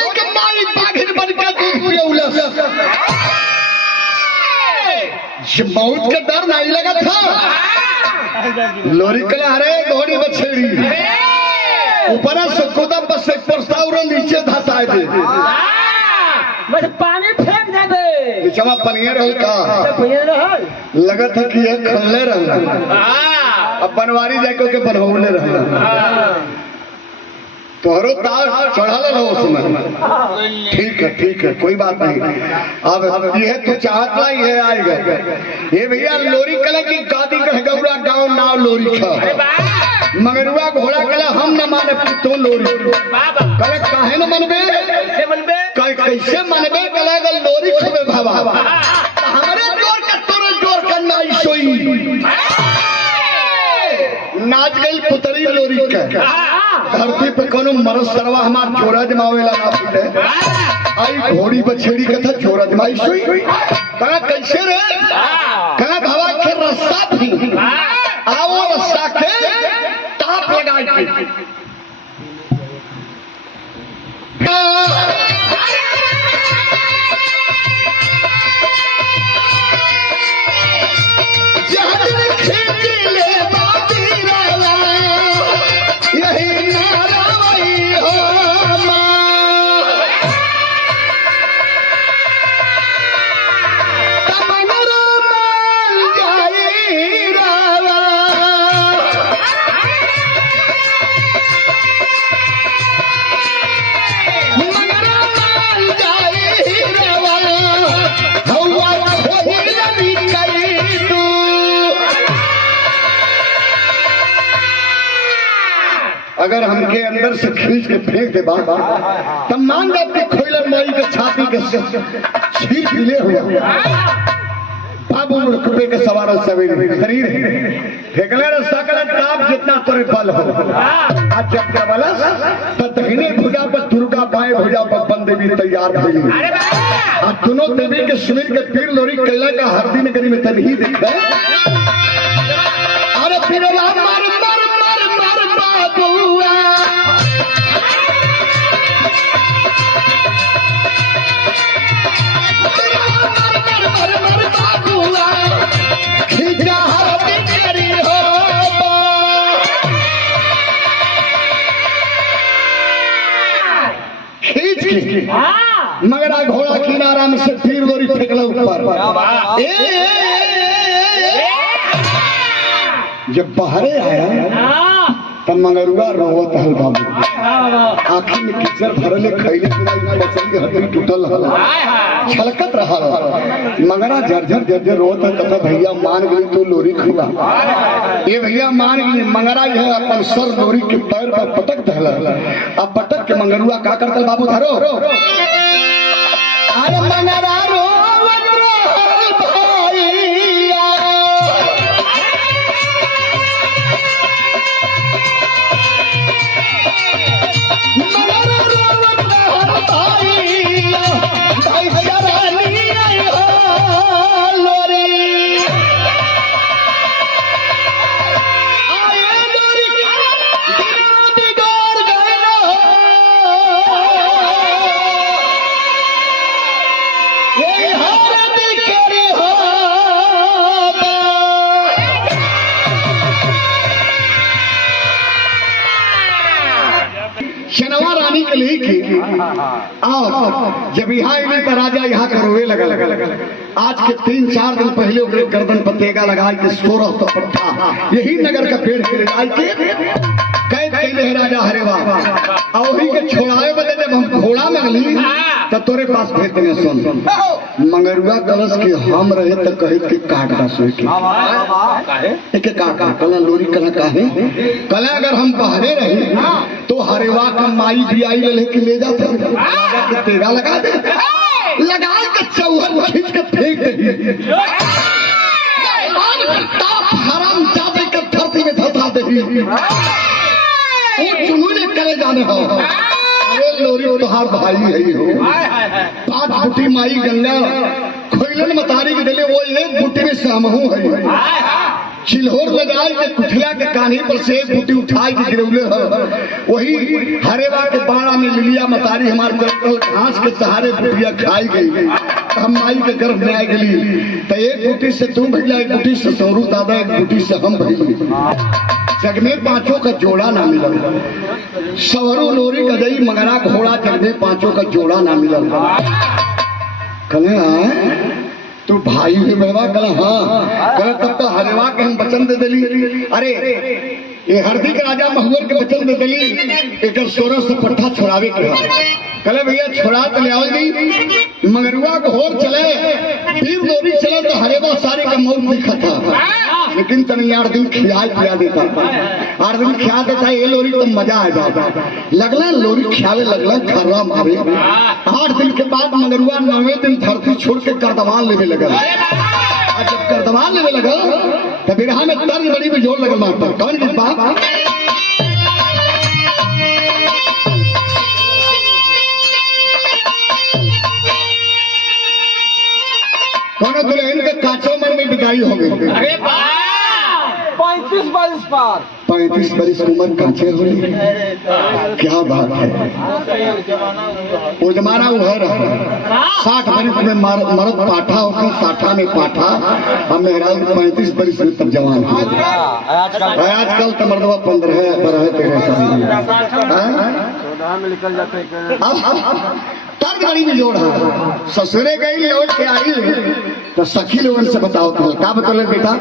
घोड़ी के माई बाघिन बन के दूध पियौलस। मौत के डर नहीं लगा था। लोरी कला अरे घोड़ी बछेड़ी ऊपर से कूदा बस एक प्रस्ताव नीचे धसाए दे बस पानी फेंक दे दे नीचवा पनियर रहल का लगत है कि ये खमले रहल। अब बनवारी जाके के बनौले रहल तोहरो तार चढ़ाल रहो उसमें। ठीक है कोई बात नहीं। अब ये तो चाहत ना ये आएगा ये भैया लोरी कला की गादी कह गौरा गाँव नाव लोरी खा मगरुआ घोड़ा कला हम न माने तो लोरी कले काहे न मनबे कैसे मनबे कला गल लोरी खबे भावा हमारे जोर का तोरे जोर का नाई सोई नाच गई पुतरी लोरी के धरती पे कोनो मरद सरवा हमार जोरा जमावेला ना फूटे आई घोड़ी बछेड़ी के था जोरा जमाई सोई कहा कैसे रे कहा भावा के रास्ता भी आओ रास्ता के ताप लगाई के अगर हमके अंदर से खींच के फेंक दे बाबा तब मान जाए कि खोइलन माई के छाती के छील पीले हुआ बाबू रुकबे के सवार सवेरे शरीर फेंकले रास्ता कला ताप जितना तोरे बल हो आज जब क्या बला तो दहिने भुजा पर दुर्गा बाएं भुजा पर बन देवी तैयार भइली आज दोनों देवी के सुमिर के पीर लोरी कैला का हरदी नगरी में तभी दिखा अरे फिर मर मर मर मर बाबुआ मगर आ घोड़ा किनारा में से तीर लोरी फेंकला ऊपर जब बाहरे आया तब मगरुआ रोवत हल बाबू आँखी में कीचड़ भरले खैले बचल के हड्डी टूटल छलकत रहा मगरा झरझर झरझर रोत तथा भैया मान गई तो लोरी खुला ये भैया मान गई मगरा जो है अपन सर लोरी के पैर पर पटक दहला अब पटक के मगरुआ का करता बाबू धरो अरे मगरा रो शनवा रानी के लिए आओ जब यहाँ आए तो राजा यहाँ का रोए लगा आज के 3-4 दिन पहले उनके गर्दन पर तेगा लगा के 1600 पट्टा यही नगर का पेड़ के कैद कैले है राजा हरेवा और वही के छोड़ाए बदले जब हम घोड़ा मंगली तो तोरे पास भेज देंगे सुन मंगरुआ कलश के हम रहे तो कहे के काट का सोई के एक काट कला लोरी कला काहे कला अगर हम बाहरे रहे तो हरेवा का माई भी आई लेके ले जाते राजा के तेगा लगा दे लगा के चौहन खींच के फेंक दे हराम जादे के धरती में धसा दे उन्होंने करे जाने हो अरे लोरी तोहार भाई है हो 5 बुटी माई गंगा खोइलन मतारी के दिले वो एक बुटी में सामहू है चिल्होर लगाए के कुठिया के कान्ही पर से एक बूटी उठाई के गिरौले हो वही हरेवा के बाड़ा में लिलिया मतारी हमारे घास के सहारे बुटिया खाई गई। हम माई के गर्भ में आ गई तो एक बूटी से तू भैया, एक बूटी से सौरू दादा, एक बूटी से हम भैया। जग में पांचों का जोड़ा ना मिला, सवरू लोरी गदई मगरा घोड़ा, जग में पांचों का जोड़ा ना मिला। कहे तू भाई भी बेवा कल, हाँ कल तब तो हरेवा के हम वचन दे दिली। अरे ये हरदी के राजा महुअर के वचन दे दिली एक 16 से पट्ठा छोड़ावे के। कले भैया छोड़ा तो ले आओ जी, मगरुआ को होर चले पीर लोरी चले तो हरेवा सारे का मौत दिखा था, लेकिन तनी 8 दिन खिया पिया देता, 8 दिन खिया देता ये लोरी तो मजा आ जाता। लगला लोरी खियावे लगला खर्रा मारे। 8 दिन के बाद मगरुआ 9वें दिन धरती छोड़ के करदमान लेने लगा। जब करदमान लेने लगा तो बिरहा में तर्ज बड़ी में जोर लगा मारता। कौन किस बाप कौन दुल्हन के काचो मन में विदाई हो गई। अरे 35 बरस पर 35 बरस उम्र काचे हुई, क्या बात है। वो जमाना उहर 60 बरस में मर्द पाठा होकर 60 में पाठा, हम मेहरा 35 बरस में तब जवान हुए। आजकल तो मर्दवा 15 13 साल तर्ज बड़ी में जोड़ है। ससुरे गई लौट के आई तो सखी लोगन से बताओ तो क्या बतौले बेटा।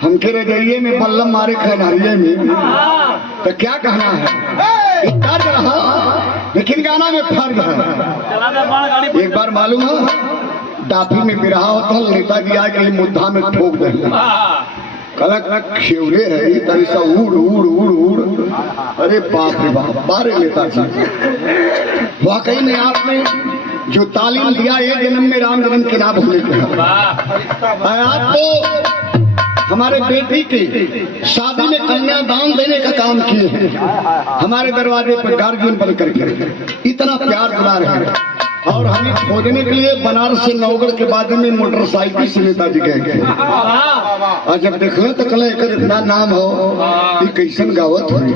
हमके रजइये में बल्लम मारे खैनारिये में तो क्या कहना है, तर्ज रहा लेकिन गाना में फर्ज है। एक बार मालूम है डाफी में बिरहा होता, नेताजी आ गई मुद्दा में ठोक दे कलक खेवरे है तरी सा उड़ उड़ उड़ उड़। अरे बाप रे बाप, बारे नेताजी वाकई में आपने जो तालीम दिया ये जन्म में राम जन्म के ना भूले के। आप तो हमारे बेटी के शादी में कन्यादान देने का काम किए हैं, हमारे दरवाजे पर गार्जियन बन करके इतना प्यार दिला रहे हैं। और हमें खोजने के लिए बनारस से नौगढ़ के बाद में मोटरसाइकिल से नेताजी गए। और जब देखले तो कल एक इतना नाम हो कि कैसन गावत हुई,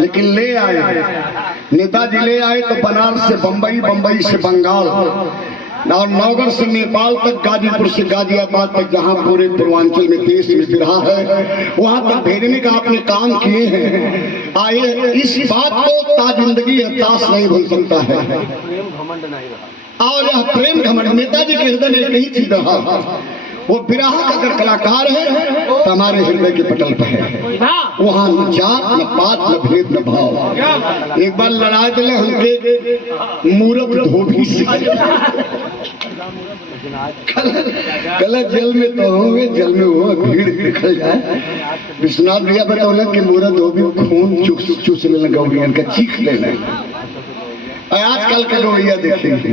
लेकिन ले आए नेताजी, ले आए तो बनारस से बम्बई, बम्बई से बंगाल और नौगढ़ से नेपाल तक, गाजीपुर से गाजियाबाद तक, जहाँ पूरे पूर्वांचल में देश में बिरहा है वहां तक भेजने का आपने काम किए हैं। आइए इस बात को ताजिंदगी एहसास नहीं भूल सकता है। और यह प्रेम घमंड नेताजी के हृदय में एक ही चीज रहा, वो बिरहा का अगर कलाकार है तो हमारे हृदय के पटल पर है। वहाँ न जात न पात न भेद न भाव। एक बार लड़ा दिले हमके मूरत धोबी से, कल जल में तो होंगे, जल में हो भीड़ निकल जाए। विश्वनाथ भैया बतौल कि मूरत धोबी खून चूस लेना, गौरियन का चीख लेना। आजकल के गौरिया देखेंगे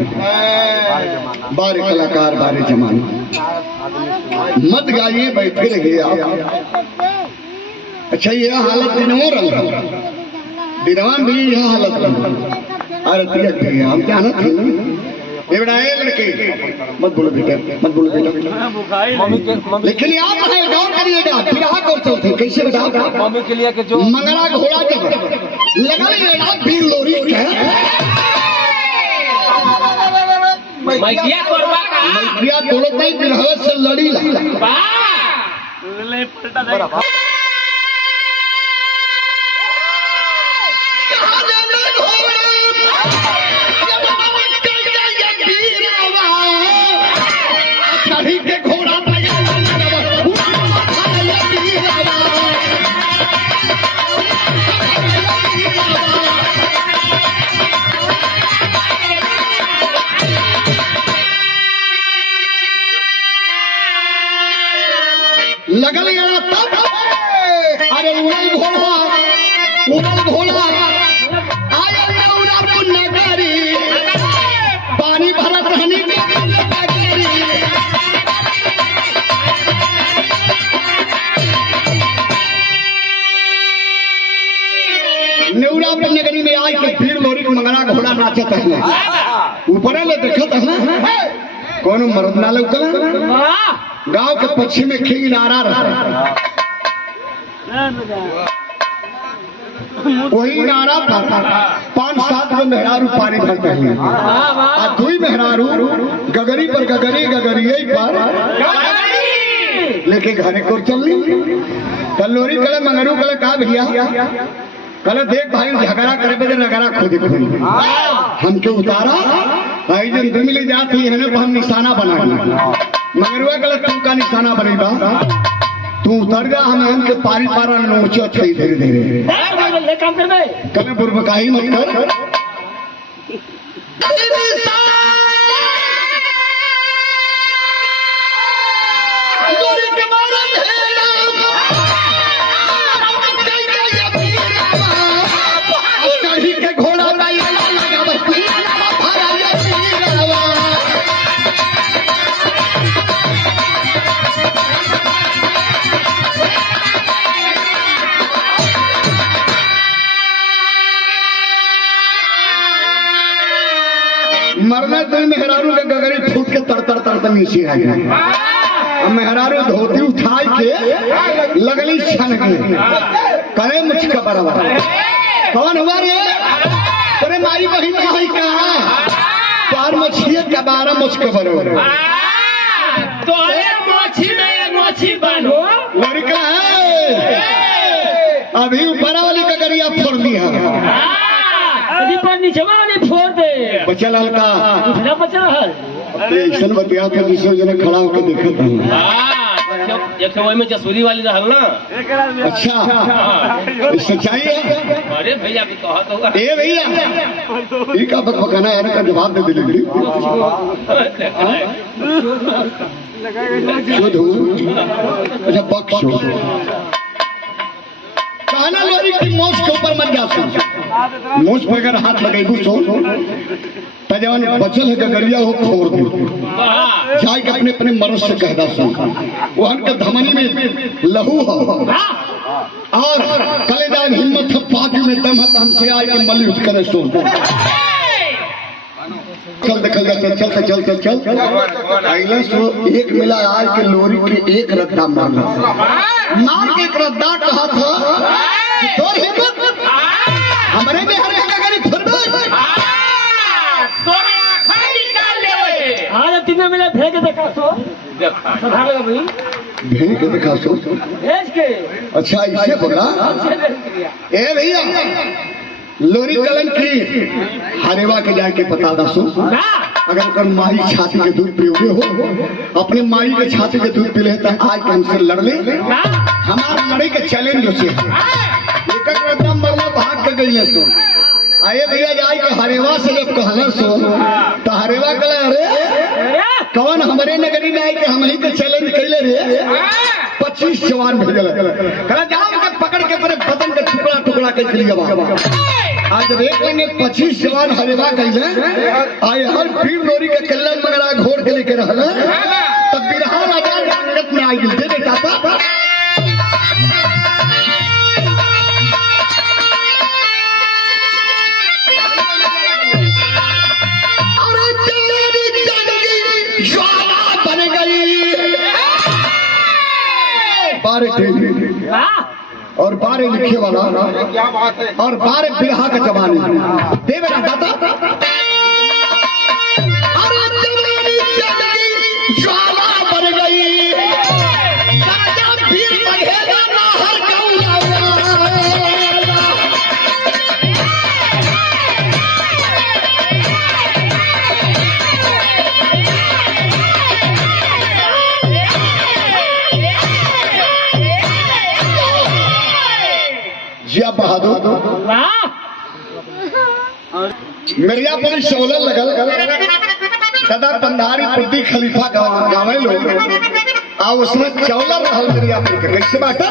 बारे कलाकार बारे जमाना, मत गाइए बैठे रहिए आप। अच्छा यह हालत दिनों रंग दिनवा भी यह हालत रंग। अरे हम जाना थे ये बढ़ाए लड़के, मत बोलो बेटा, मत बोलो बेटा। लेकिन आप है गौर करिएगा बिरहा कौन चलते कैसे बताओ। मम्मी के लिए जो मंगला घोड़ा जब लगा लेगा बीर लोरी के मैया तोड़ता ही बिरहा से लड़ी लगा। लगल यहाँ तब अरे उड़ल घोड़ा आया नौरापुर नगरी पानी भरत रहनी नेवरापुर नगरी में आज के भीड़ लोरी मंगला घोड़ा नाचत है ऊपर ले देखत है कौन मर्द ना लौकल गांव के पश्चिम में खी नारा रहा वही नारा पर 5-7 गो मेहरारू पानी भरते हैं और 2 मेहरारू गगरी पर गगरी पर लेके घरे को चलनी कलोरी कले मंगरू कले का भैया कले देख भाई झगड़ा करे बजे नगरा खोदी हमके उतारा भाई जन तुम मिली जाती है ना हम निशाना बना मगरुआ कले तू का निशाना बनेगा तू उतर जा हमके पारी पारा नोचो थई धीरे धीरे काम कर दे कले बुरबकाई मत कर मरना तो मेहरारू के गगरी फूट के तर नीचे आ गया मेहरारू धोती उठाई के लगली छन के करे मुझका बराबर कौन हुआ रे तेरे माई बहन भाई कहा पार मछली का 12 मुझका बराबर तो अरे मछली में एक मछली बनो लड़का है अभी ऊपर वाली गगरिया फोड़ दी है अभी पर नीचे वाले फोड़ दे बचल हल्का ना बचल है ऐसा बतिया के दूसरे जने खड़ा होकर देखत है एक समय में जसूरी वाली रहल ना अच्छा सच्चाई है अरे भैया भी कहत होगा ए भैया ये का बकबकाना यार का जवाब दे दिली अच्छा बक्सो कहना लोरी की मोच के ऊपर मत जा मोच पर अगर हाथ लगेबू सो तजवन बचल है गगरिया हो फोड़ दे जाय के अपने अपने मर्द से कहदा सो वहन के धमनी में लहू हो और कलेजा में हिम्मत पाती में दम है हमसे आए के मली उठ करे सो चल आइलस वो एक मिला आज के लोरी के एक रद्दा मार के एक रद्दा कहा था तोर हिम्मत हमरे में हर गगरी फरदो तोरे आँखा निकाल ले आज 3 मिला भेज देखा सो देखा सधारे भाई भेज के दिखा सो भेज के अच्छा इसे बोला ए भैया लोरी कलन की हरेवा के जाए के पता दसो अगर कर माई छाती के दूध पियोगे हो अपने माई के छाती के दूध पी ले तो आज हमसे लड़ ले हमारे लड़ाई के चैलेंज से एकदम मरना भाग के गई सो आए भैया जाए के हरेवा से जब कहला सो तो हरेवा कला अरे कौन हमारे नगरी में आए के हम ही के चैलेंज कैले रे 25 जवान भेजल कला जाओ के पकड़ के पूरे बदन के टुकड़ा टुकड़ा के लिए आज देख लेंगे 25 जवान हरेवा कैले आए हर पीर लोरी के कल्लन मगरा घोड़ के लेके रहल तब बिरहा राजा रंगत में आई गिलते बेटा था और 12 लिखे वाला क्या बात है और 12 बिरहा का जवानी दे बेटा दाता ज्वाला बन गई राजा वीर बघेला नाहर जिया बहादुर मिर्जापुर शोलन लगल कदा पंधारी पुद्दी खलीफा गावे लोग आ उसमें चौला रहल मिर्जापुर के कैसे बाटा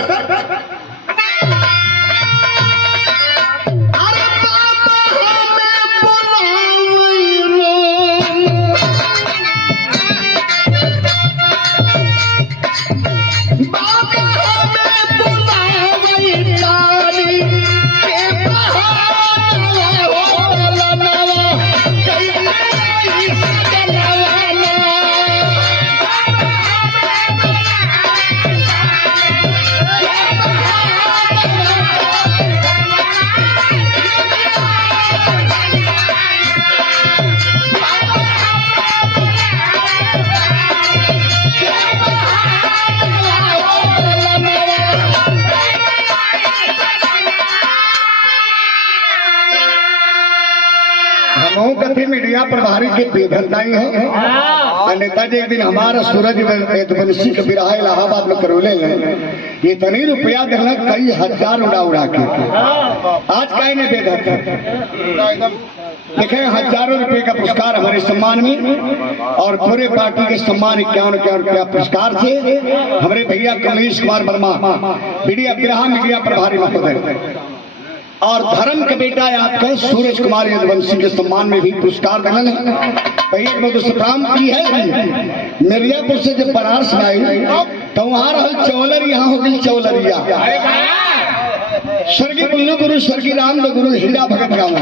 कथी मीडिया प्रभारी के बेधरदाई है। नेताजी एक दिन हमारा सूरज यदुवंशी के विराह इलाहाबाद में करौले इतनी रुपया देना कई हजार उड़ा के आज कहीं नहीं बेधर देखे हजारों रुपए का पुरस्कार हमारे सम्मान में और पूरे पार्टी के सम्मान 51 रुपया पुरस्कार से हमारे भैया कमलेश कुमार वर्मा मीडिया प्रभारी महोदय और धर्म के बेटा आपके सूरज कुमार यदुवंशी के सम्मान में भी पुरस्कार देना है। भैया मैं तो सप्राम की है मिर्जापुर से जब बनारस में आई तो वहां रहल चौलर यहाँ हो गई चौलरिया स्वर्गीय पुल्लू गुरु स्वर्गीय राम गुरु हीरा भगत गाँव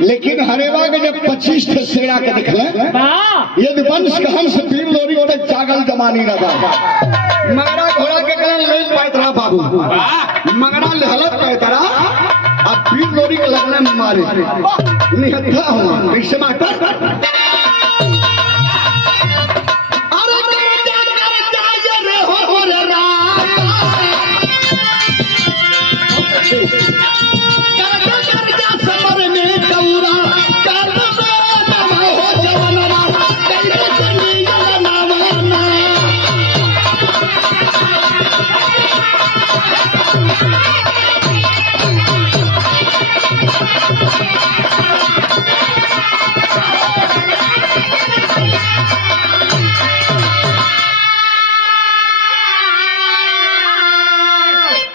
लेकिन हरेवा के जब 25 थे सेड़ा के दिखले यदुवंश के हंस पीर लोरी तक जागल जमानी रहा मगरा घोड़ा के कलन ले पाइत रहा बाबू मगरा लहलत कहता रहा अब पीर लोरी के लगने में मारे निहत्था हुआ कैसे मारता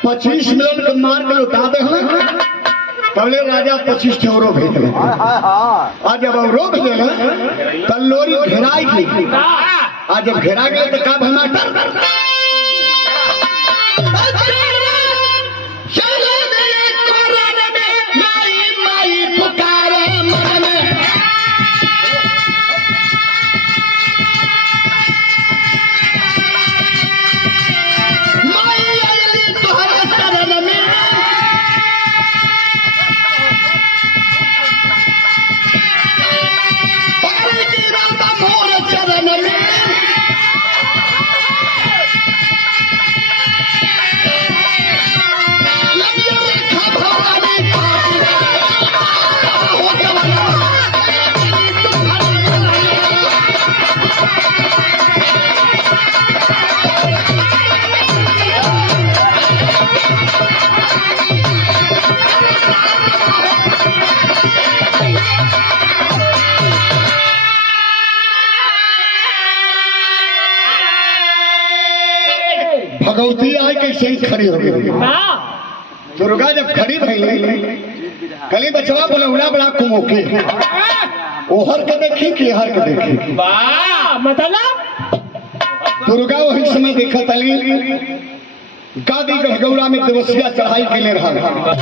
पच्चीस मिनट के मार के लुटा दे पहले राजा 25 थे और भेज दे आज जब और भेजे तब लोरी घेराई की आज जब घेरा गए तो का भमाटर भगवती आए कैसे ही खड़ी हो गई दुर्गा जब खड़ी भई कली बचवा बोले उड़ा बड़ा कुमोके ओहर के देखी कि हर के देखी मतलब दुर्गा वही समय देखा तली गादी गढ़गौरा में दिवसिया चढ़ाई के लिए रहा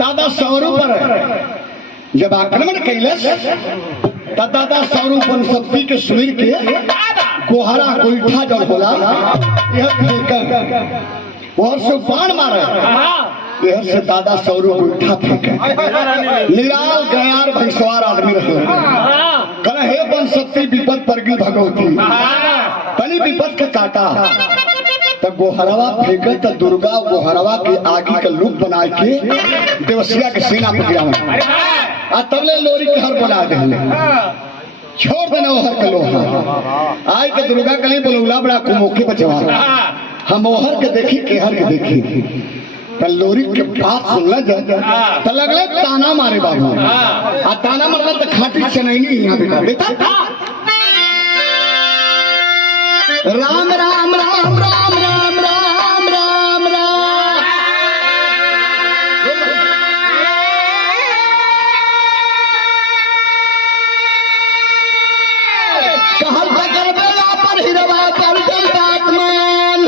दादा सौरों पर जब आक्रमण कैलस दादा सौरूपन शक्ति के सुमिर के गोहरा गोईठा जब होला यह फेंकर और से बाण मारे यह से दादा सौरूप गोईठा फेंके निराल गयार भैंसवार आदमी रहे कल हे बन शक्ति विपद पर गिल भगवती तनी विपद के काटा तब गोहरवा फेंके तो दुर्गा गोहरवा के आगे का लुक बना के देवसिया के सेना पर गिरावे आ तबले लोरी के हर बना दे छोड़ देना ओहर के लोहा आज के दुर्गा कली बोलौला बड़ा कुमोके पर जवाब हम ओहर के देखी केहर के देखी कल लोरी के बात सुनला जा तो लगले ताना मारे बाबू आ ताना मारला तो खाटी से नहीं यहाँ बेटा बेटा राम राम राम राम राम राम राम राम कहल कर बेला पर हिरवा पर जलदात्मान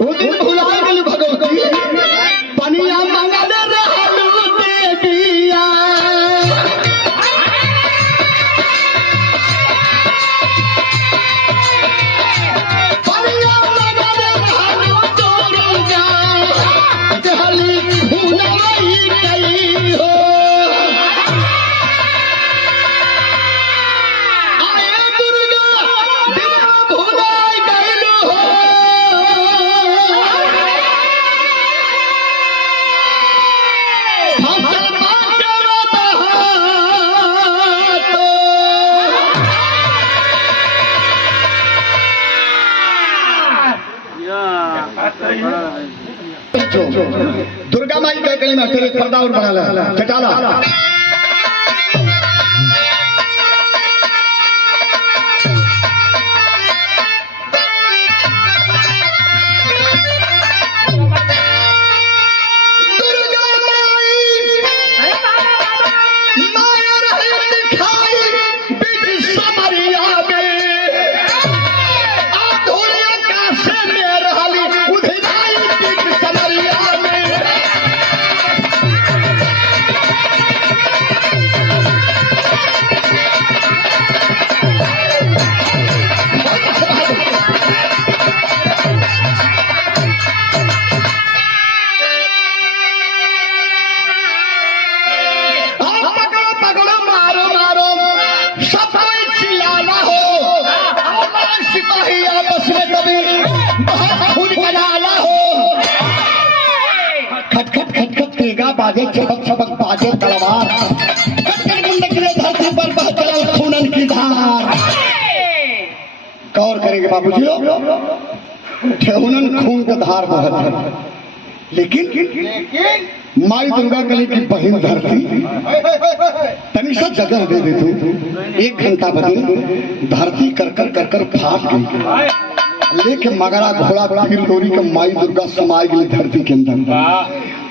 वो दिन भुला गई भगवती पनिया मंगल रहलू देविया पनिया मंगल रहलू दुर्गा जहली भुलाई गई हो आए दुर्गा दिल भुलाई गई हो दुर्गा माई कह कहीं में तेरे पर्दा और बना ला चटाला दुर्गा माया रही दिखाई बीच समरिया में आधुनिया कासे में रहली उधिराई बीच समरिया में पकड़ो पकड़ो मारो मारो सब कोई चिल्लाना हो सिपाही आपस में कभी बहुत खून बनाना हो खट खट खट खट तेगा बाजे चपक चपक बाजे तलवार कटकर गुंड गिरे धरती पर बह चला खूनन की धार गौर करेंगे बाबूजी ठेहुनन खून का धार बहत है लेकिन माई दुर्गा कली की बहन धरती तनी सा जगह दे दे तू 1 घंटा बदल धरती कर कर कर कर फाट गई लेके मगरा घोड़ा फिर लोरी के माई दुर्गा समाई गई धरती के अंदर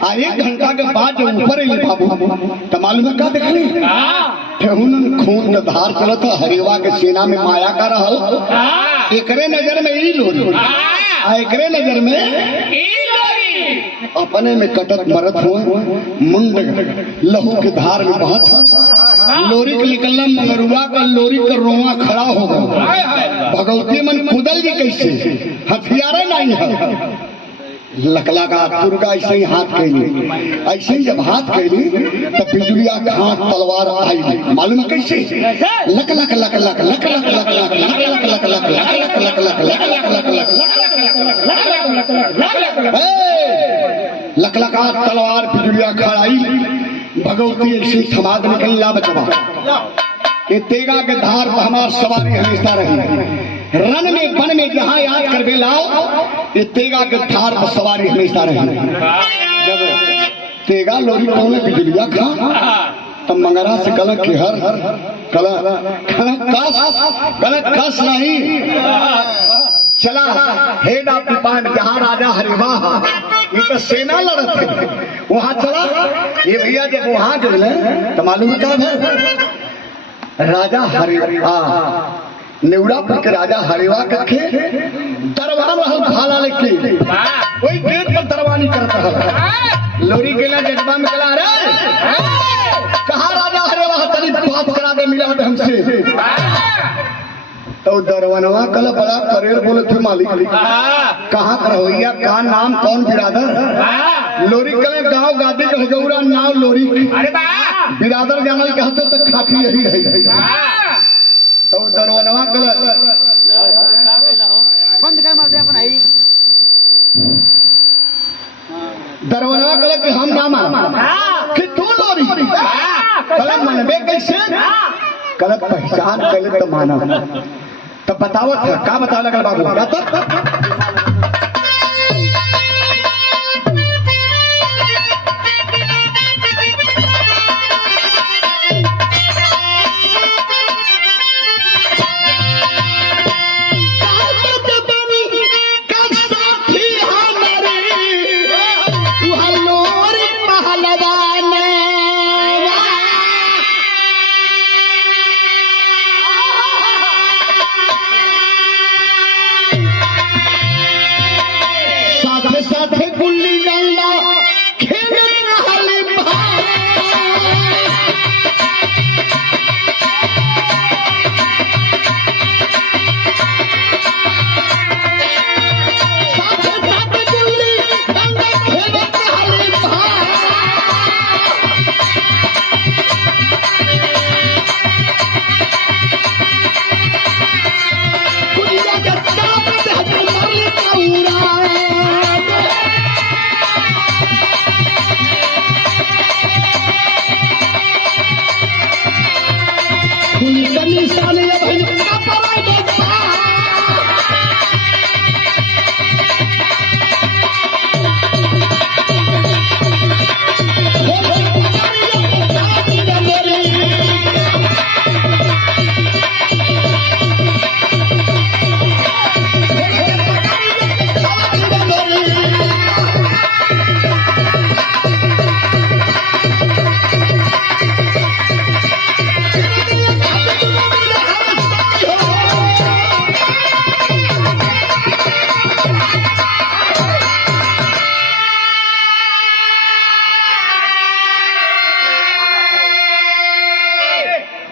आ 1 घंटा के बाद जब ऊपर आई बाबू तो मालूम है क्या देखली ठेहुनन खून का धार चलत हरेवा के सेना में माया का रहल एकरे नजर में ई लोरी आ एकरे नजर में अपने में कटत मरत हुआ मुंड लहू के धार में बहत लोरी के निकलना मगरुआ का लोरी का रोआ खड़ा हो गया भगवती मन कुदल जी कैसे हथियार नहीं है लकला का दुर्गा ऐसे ही हाथ कैली ऐसे ही जब हाथ कैली तब बिजुलिया घाट तलवार आई मालूम कैसे लक लक लक लक लक लक लक लक लक लक लक लक लक लक लकलका तलवार बिजुलिया खड़ाई भगवती ऐसे समाज निकल ला बचवा ये तेगा के धार पर हमार सवारी हमेशा रही रन में वन में जहाँ याद कर बे लाओ ये तेगा के धार पर सवारी हमेशा रही जब तेगा लोरी कौन बिजुलिया खा तब मंगरा से गलत के हर गलत कस नहीं चला हे डापी पांड जहाँ राजा हरिवा ये तो सेना लड़त है वहां चला ये भैया जब वहां जो है तो मालूम क्या है राजा हरिवा नेवड़ापुर के राजा हरेवा कखे दरबार रहल भाला लेके कोई गेट पर दरबानी करत रहल। लोरी गेला जगबा में गला रे कहा राजा हरेवा तनी बात करा दे मिला दे हमसे। तो दरवानवा कल बड़ा करेर बोले थे मालिक कहाँ करवैया का नाम कौन बिरादर। लोरी कले गांव गादी कहगौरा नाव लोरी बिरादर जानल कहते तो खाती यही रही। तो दरवानवा कल बंद कर मार दे अपन आई दरवानवा कल कि हम नाम कि तू लोरी कल मनबे कैसे कल पहचान कले तो माना तब बताओ था का बता लगल बाबू का तो साथे गुल्ली डंडा खेले रहले साथे साथे गुल्ली डंडा खेले रहले गुल्लिया के चाप से मरले काउरा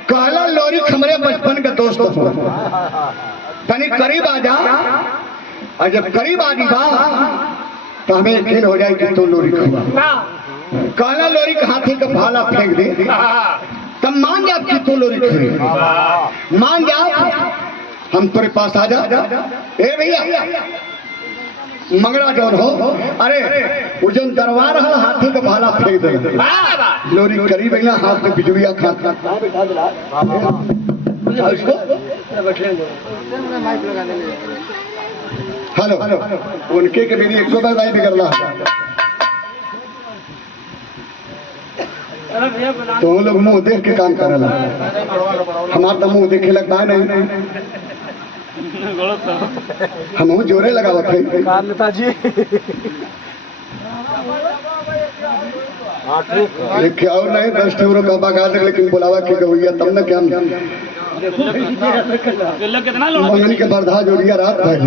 कहला लोरी हमरे बचपन के दोस्त हो तनी करीब आ जा और जब करीब आ बा तो हमें यकीन हो जाए कि तू लोरी खबा। कहला लोरी के हाथी का भाला फेंक दे तब मान जा कि तू लोरी खबी मान जा हम तेरे पास आ जा। ए भैया मंगरा जौन हो अरे उजन दरबार है हाथी का भाला फेंक दे लोरी करीब है हाथ में बिजलिया खा हेलो उनके के मेरी 100 बार लाइन बिगड़ला तो वो लोग मुंह देख के काम करेला हमारा तो मुंह देखे लगता है नहीं हम जोरे लगावत है नेताजी लिखे और नहीं 10 यूरो का बगा दे लेकिन बुलावा के गवैया तब न क्या मंगनी के बरधा जोड़िया रात भाई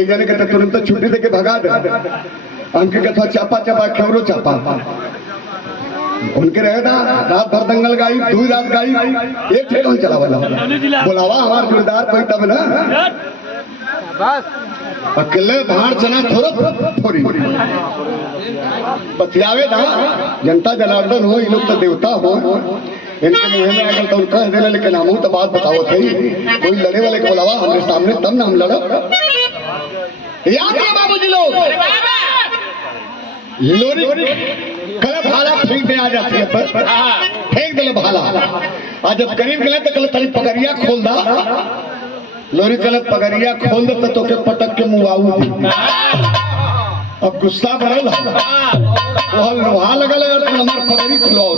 एक जने के तुरंत छुट्टी दे के भगा दे हमके कथा चापा चापा खेवरो चापा उनके रहेगा रात भर दंगल गाई 2 रात गाई एक ठेका चला वाला बुलावा हमार जोरदार कोई तब ना अकेले भाड़ चना थोड़ी बतियावे ना जनता जनार्दन हो इन लोग तो देवता हो इनके मुँह में अगर तो कह देना लेकिन हम तो बात बताओ थे कोई लड़े वाले को बुलावा हमारे सामने तब ना हम लड़ा याद है बाबूजी लोग लोरी कल भाला फेंक दे आ जाती है फेंक दे भाला आज जब करीब गए तो कल तरी पगड़िया खोल दा लोरी कल पगड़िया खोल दे तो के पटक के मुआऊ अब गुस्सा भरल वह लोहा लगल हमार पगड़ी खुलाओ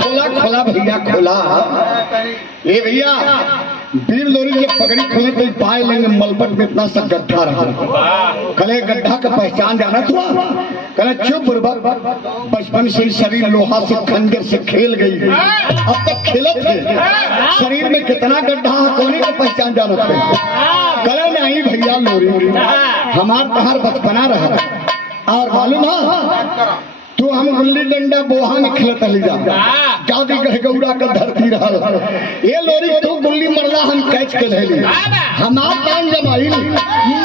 खोला खोला भैया खोला ए भैया वीर लोरी जब पगड़ी खोले तो पाए लेंगे मलबट में इतना सा गड्ढा रहा कले गड्ढा का पहचान जाना था कहना चुप बुर्बक, बचपन से शरीर लोहा से खंजर से खेल गई है, अब तक खेलत है, शरीर में कितना गड्ढा है कोने को पहचान जानत है। कहना नहीं भैया लोरी, हमार तहार बचपना रहा और मालूम है तू हम गुल्ली डंडा बोहा में खेलत हली जा, जादी गहगौरा का धरती रहल, ये लोरी तू गुल्ली मरला हम कैच के लेली, हमार तान जमाइल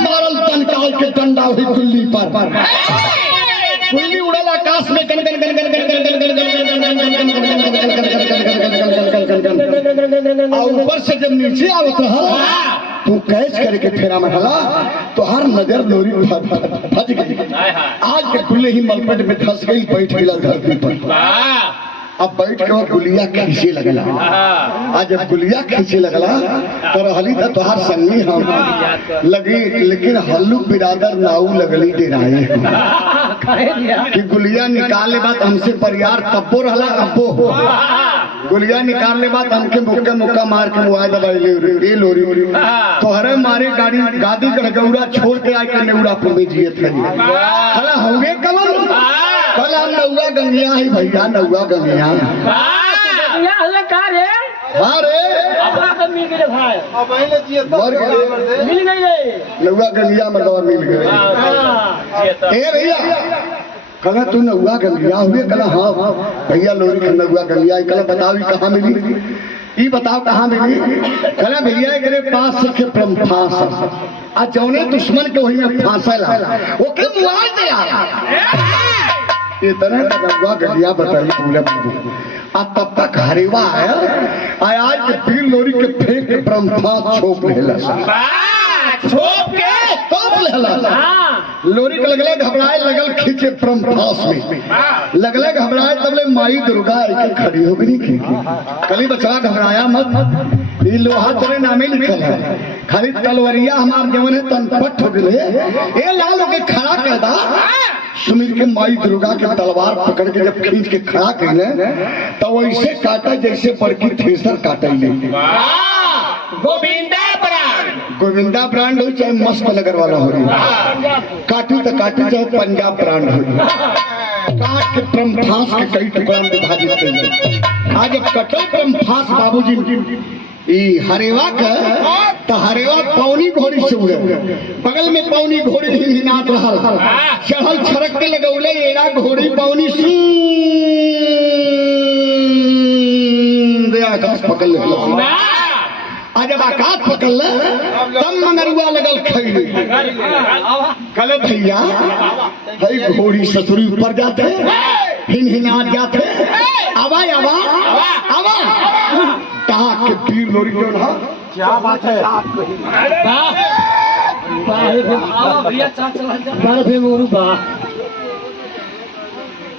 मारल तनकाल के डंडा हुई गुल्ली पर, गुल्ली उड़ल आकाश में गन गन गन गन गन गन गन गन गन, और ऊपर से जब नीचे आवत रहा तू कैच करके फेरा में हला तो हर नजर लोरी फज गई, आज के खुले ही मलपेट में धस गई, बैठ गई धरती पर। अब बैठ के वो गुलिया खींचे लगला, आज जब गुलिया खींचे लगला तो रहली तो तुहार संगी हम लगी, लेकिन हल्लू बिरादर नाऊ लगली डेराए कि गुलिया निकाले बात हमसे परियार तब्बो रहला अब्बो गुलिया निकालने बाद हमके मुक्का मुक्का मार के मुआ दबाई लोरी तोहरे मारे गाड़ी गादी गढ़गौरा छोड़ के आके नेउरापुर में जिए थे। हला होंगे कलम कल हम नौवा गंगिया ही भैया, नौवा गंगिया हाँ रे मिल गई नौवा गंगिया मर्दवा मिल गए। ए भैया कहना तू नौवा गंगिया हुए, कहना हाँ भैया लोरी के नौवा गंगिया, कहना बताओ कहाँ मिली, ये बताओ कहाँ मिली। कहना भैया एकरे पास से फांस आ जौने दुश्मन के वही में फांसा वो के मुआल दे इतना नौवा गंगिया बताई पूरे आ तब तक हरेवा आया आज के पीर लोरी के फेंक के ब्रह्मा छोप लेला छोप के तोप लेला लोरी के लगले घबराए लगल खींचे ब्रह्मास में लगले घबराए तबले माई दुर्गा एक खड़ी हो गई की कली बचवा घबराया मत, ये लोहा तेरे नामे लिखल है, खाली तलवरिया हमार जवन है तनपट हो गए, ये लाल के खड़ा कर दा सुमिर के माई दुर्गा के तलवार पकड़ के जब खींच के खड़ा कैले तो वैसे काटा जैसे बड़की थ्रेसर काटे। गोविंदा ब्रांड हो चाहे मस्त नगर वाला हो, काटू तो काटू चाहे पंजाब ब्रांड हो, काट के ब्रह्मास के कई टुकड़ा में विभाजित कर आज कटल ब्रह्मास बाबूजी ई हरेवा का तो हरेवा पौनी घोड़ी से उड़े, बगल में पौनी घोड़ी ही नाच रहा चढ़ल छड़क के लगौले एड़ा घोड़ी पौनी आकाश पकड़ ले, आज जब आकाश पकड़ ले तब मंगरुआ लगल खैले कल भैया हई घोड़ी ससुरी ऊपर जाते हिनहिनात जाते आवा आवा आवा कहा के पीर लोरी जो ना क्या बात है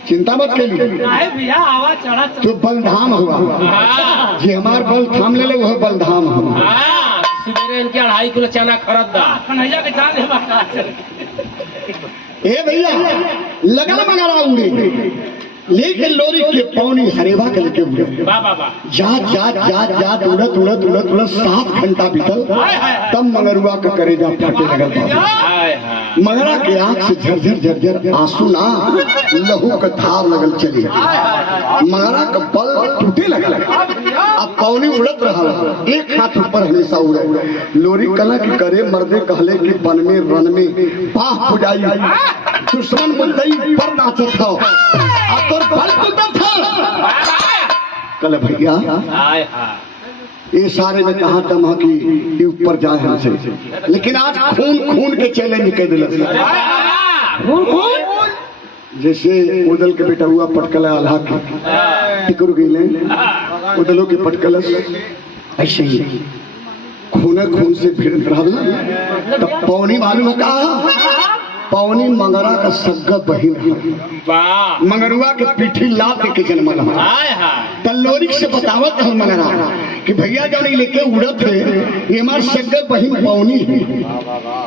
चिंता मत करिए भैया आवाज चढ़ा तो बलधाम हुआ जी हमार बल थाम ले वह बलधाम हुआ। सवेरे इनके 2.5 किलो चना खरीदा कन्हैया के जान ए भैया लगल मगरा उड़े लेकिन लोरी के पौनी हरेवा के लेके उड़े जा उड़त उड़त उड़त उड़त 7 घंटा बीतल तब मगरुआ का करेजा फाटे लगल। मगरा के आंख से झरझर झरझर आंसू ना लहू का धार लगल चली, मगरा का बल टूटे लगल, अब पौनी उड़त रहा एक हाथ ऊपर हमेशा उड़े। लोरी कला की करे मर्दे कहले कि बन में रन में बाह पुजाई दुश्मन मुद्दई पर नाचत हो तोर बल टूटत था। कल भैया ये सारे में कहा तम कि ऊपर जाए हमसे, लेकिन आज खून खून के चैलेंज निकल दिल जैसे उदल के बेटा हुआ पटकल आल्हा के टिकर गई उदलों के पटकल ऐसे ही खून खून से भिड़ रहा। तब पौनी मालूम कहा पौनी मंगरा का सग्गा बहिन मंगरुआ के पीठी लाभ के जन्म तल्लोरी से बतावत है मंगरा कि भैया जब लेके उड़त है ये हमार सग्गा बहिन पौनी है।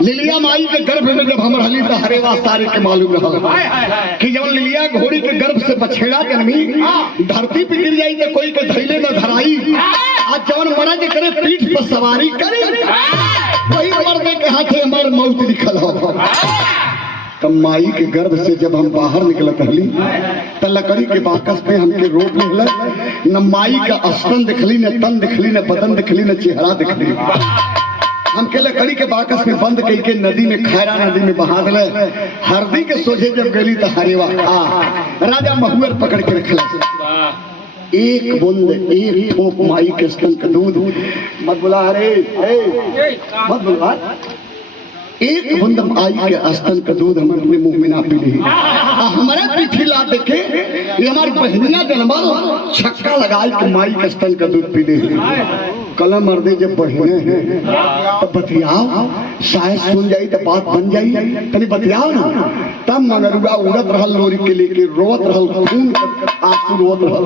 लिलिया माई के गर्भ में जब हम रहली तो हरेवा सारे के मालूम रहा कि जब लिलिया घोड़ी के गर्भ से बछेड़ा जन्मी धरती पे गिर जाई तो कोई के धैले न धराई, आज जवन मर्द करे पीठ पर सवारी करे वही मर्द के हाथे हमार मौत लिखल हो। तब माई के गर्भ से जब हम बाहर निकलत हली त लकड़ी के बाकस पे हमके रोक लेला। न माई का स्तन दिखली, न तन दिखली, न बदन दिखली, न चेहरा दिखली। हमके लकड़ी के बाकस में बंद करके नदी में, खैरा नदी में बहा दिले। हरदी के सोझे जब गली तो हरेवा राजा महुअर पकड़ के रखला। एक बूंद, एक ठोप माई के स्तन का दूध मत बुला, अरे मत बुला, एक बूंद माई के स्तन का दूध हम अपने मुंह में ना पी ली। हमारे पीठी ला देखे ये हमारी बहनिया जन्मा छक्का लगाई कि माई के स्तन का दूध पी ली। कलम मर्दे जब बहने हैं तो बतियाओ, शायद सुन जाई तो बात बन जाई, तनी बतियाओ ना। तब मंगरुआ उड़त रहल लोरी के लेके, रोवत रहल, खून आंसू रोवत रहल।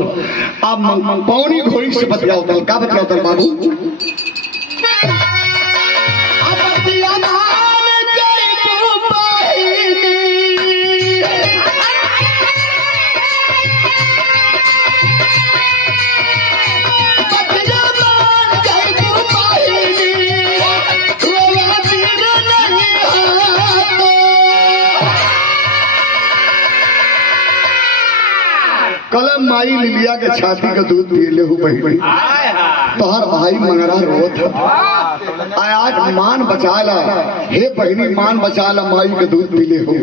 अब पौनी घोड़ी से बतियाओ तल का बतियाओ तल बाबू। कलम माई लिलिया के छाती का दूध पीले हो बही तोहर भाई मंगरा रोत आज मान बचाला, हे बहनी मान बचाला, माई के दूध पीले हो।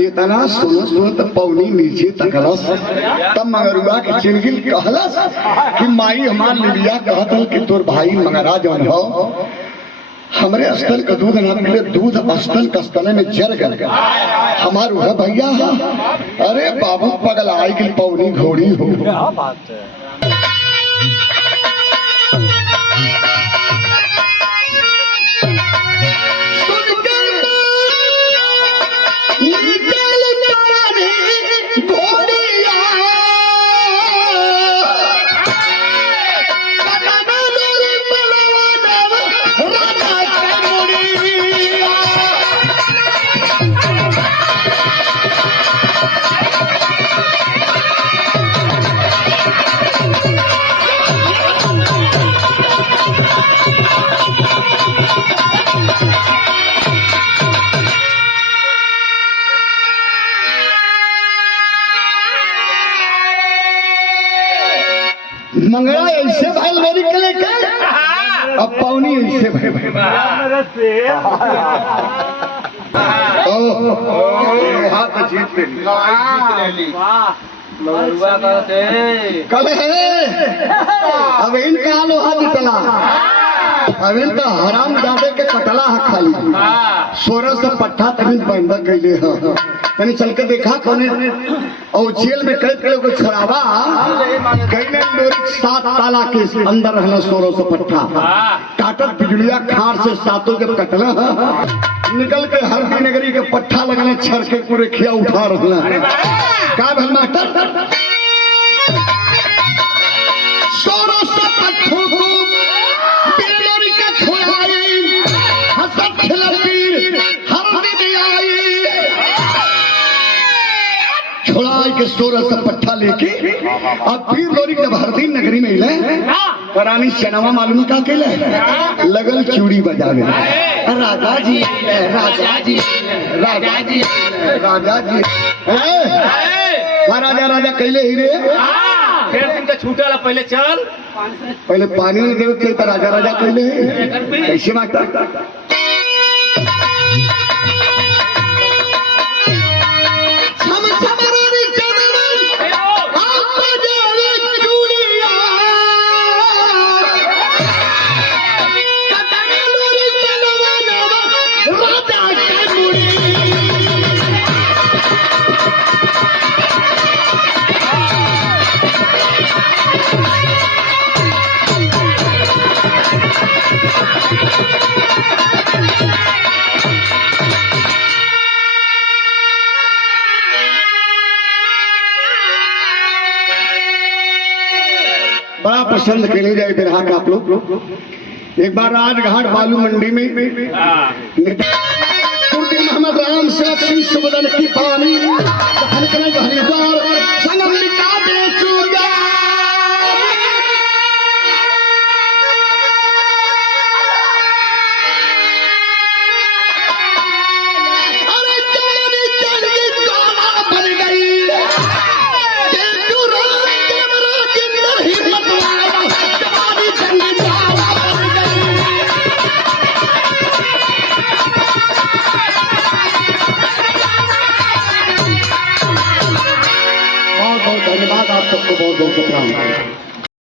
इतना सुन सुन तो पौनी नीचे तकलस। तब मंगरुआ के चिंगिल कहलस कि माई हमार लिलिया कहत कि तोर भाई मंगरा जौन हो हमरे स्तन का दूध ना मिले, दूध स्तन का स्तन में जर गया हमार वह भैया। अरे बाबू पगल आई कि पौनी घोड़ी हो। मंगड़ा ऐसे भाई लोरी के लेके अब पौनी ऐसे भाई हाथ जीत ले कल है अब इनका लोहा निकला। अब इनका हराम जादे के कटला है खाली 1600 पट्टा तभी बंदा कैले है। तनी चल के देखा कौन और जेल में कैद करे कोई छरावा कैले लोग 7 ताला के अंदर रहना 1600 पट्टा काटत बिजलिया खार से सातों जब कटला निकल के हरदी नगरी के पट्टा लगने छर के पूरे खिया उठा रहना का भल मास्टर 1600 पट्टों को बिजली का छुड़ाई हसत खिलती हरदी में आई छुड़ाई के 1600 पट्टा लेके अब फिर लोरी जब हरदी नगरी में हिले परानी चनावा मालूम का केले लगल चूड़ी बजावे राजा जी राजा जी राजा जी राजा जी राजा राजा कैले ही रे फिर तुमका छूटल पहले चल पहले पानी में देव के राजा राजा कैले कैसे मास्टर बड़ा पसंद के लिए जाए बिरहा का आप लोग। एक बार राजघाट बालू मंडी में मोहम्मद राम से लक्ष्मी सुबदन की पानी हरिद्वार संगम लिखा बेचूगा अरे सतराम